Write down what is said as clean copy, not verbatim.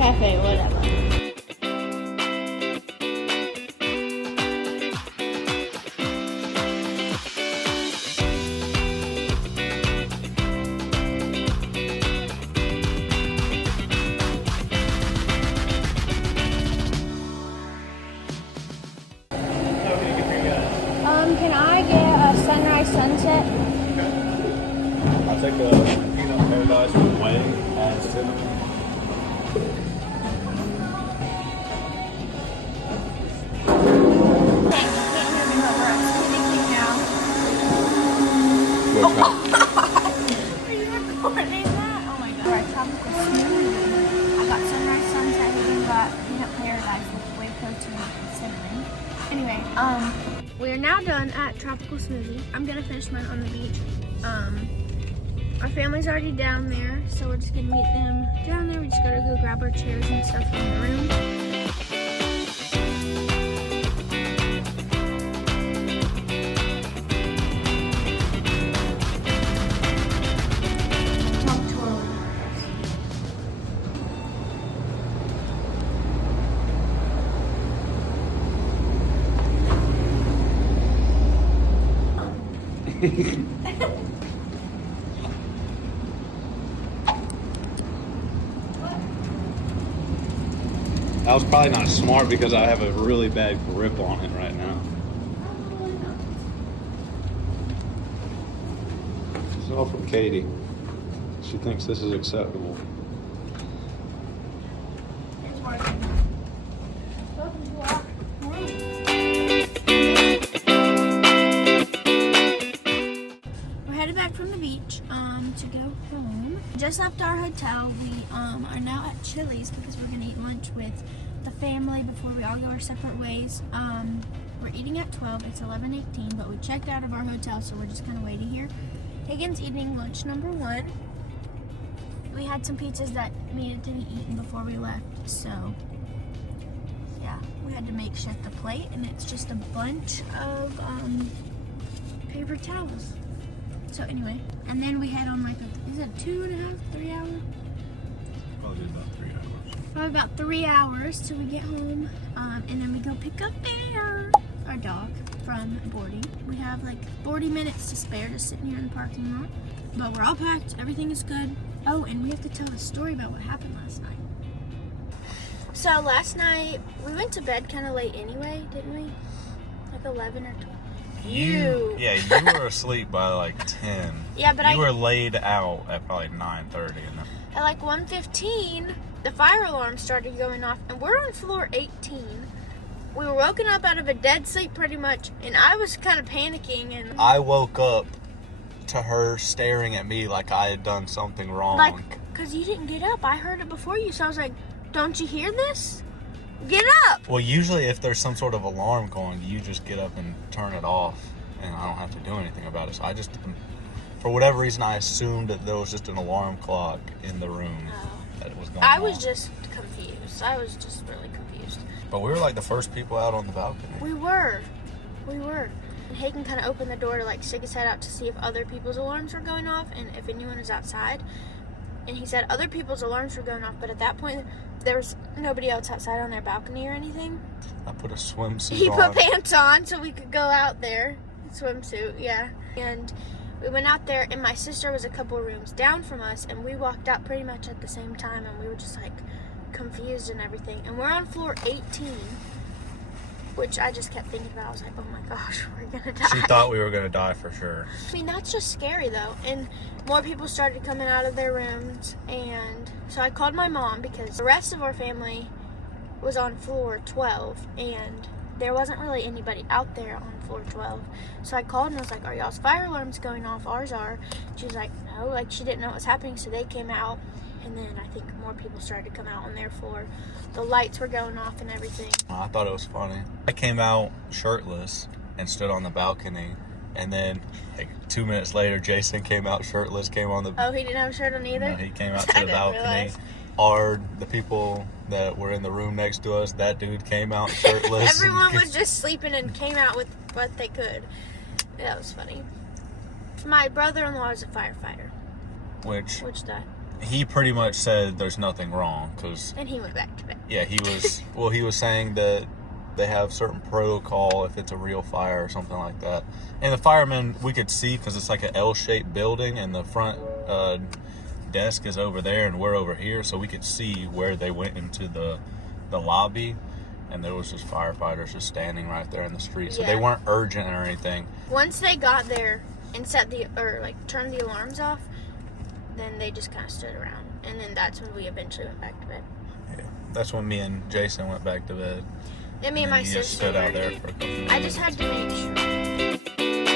cafe, whatever. Can I get a sunrise sunset? I'll take a peanut paradise with whey and cinnamon. What's that? Are you recording that? Oh my god. Alright, tropical smoothie. I got sunrise sunset and we got peanut paradise with whey protein and cinnamon. Anyway, we are now done at tropical smoothie. I'm gonna finish mine on the beach. Our family's already down there, so we're just gonna meet them down there. We just gotta go grab our chairs and stuff from the room. That was probably not smart because I have a really bad grip on it right now. This is all from Katie. She thinks this is acceptable. We're headed back from the beach to go home. Just left our hotel. We are now at Chili's because we're gonna eat lunch with the family before we all go our separate ways. We're eating at 12. It's 11:18, but we checked out of our hotel, so we're just kind of waiting here. Hagen's eating lunch number 1. We had some pizzas that needed to be eaten before we left, so yeah, we had to makeshift the plate, and it's just a bunch of paper towels. So anyway, and then we had on like is it 2.5, 3 hour? Probably about 3 hours. Probably about 3 hours till we get home, and then we go pick up Bear, our dog, from boarding. We have like 40 minutes to spare just sitting here in the parking lot, but we're all packed, everything is good. Oh, and we have to tell a story about what happened last night. So last night, we went to bed kind of late anyway, didn't we? Like 11 or 12. You were asleep by like 10. Yeah, but you were laid out at probably 9:30. At like 1:15, the fire alarm started going off, and we're on floor 18. We were woken up out of a dead sleep pretty much, and I was kind of panicking. And I woke up to her staring at me like I had done something wrong. like, because you didn't get up. I heard it before you, so I was like, don't you hear this? Get up! Well, usually if there's some sort of alarm going, you just get up and turn it off, and I don't have to do anything about it. So I just, for whatever reason, I assumed that there was just an alarm clock in the room that it was going on. I was just confused. I was just really confused. But we were like the first people out on the balcony. We were. And Hagen kind of opened the door to like stick his head out to see if other people's alarms were going off and if anyone was outside. And he said other people's alarms were going off, but at that point, there was nobody else outside on their balcony or anything. I put a swimsuit He on. put pants on so we could go out there. Swimsuit, yeah. And we went out there, and my sister was a couple rooms down from us, and we walked out pretty much at the same time, and we were just like confused and everything. And we're on floor 18, which I just kept thinking about. I was like, oh my gosh, we're gonna die. She thought we were going to die for sure. I mean, that's just scary though. And more people started coming out of their rooms, and so I called my mom because the rest of our family was on floor 12, and there wasn't really anybody out there on floor 12. So I called and I was like, are y'all's fire alarms going off? Ours are. She was like, no, like she didn't know what was happening, so they came out, and then I think more people started to come out on their floor. The lights were going off and everything. I thought it was funny. I came out shirtless and stood on the balcony, and then like 2 minutes later, Jason came out shirtless, came on the... Oh, he didn't have a shirt on either? No, he came out I to the didn't balcony. realize. The people that were in the room next to us, that dude came out shirtless. Everyone was just sleeping and came out with what they could. That was funny. My brother-in-law is a firefighter. Which that? he pretty much said there's nothing wrong because And he went back to bed. yeah, he was he was saying that they have certain protocol if it's a real fire or something like that. And the firemen we could see because it's like an L-shaped building and the front desk is over there and we're over here, so we could see where they went into the lobby, and there was just firefighters just standing right there in the street. So they Yeah. weren't urgent or anything. Once they got there and turned the alarms off, then they just kind of stood around. And then that's when we eventually went back to bed. Yeah, that's when me and Jason went back to bed. And me and my you just sister. stood out there for a couple minutes. I just had to make sure.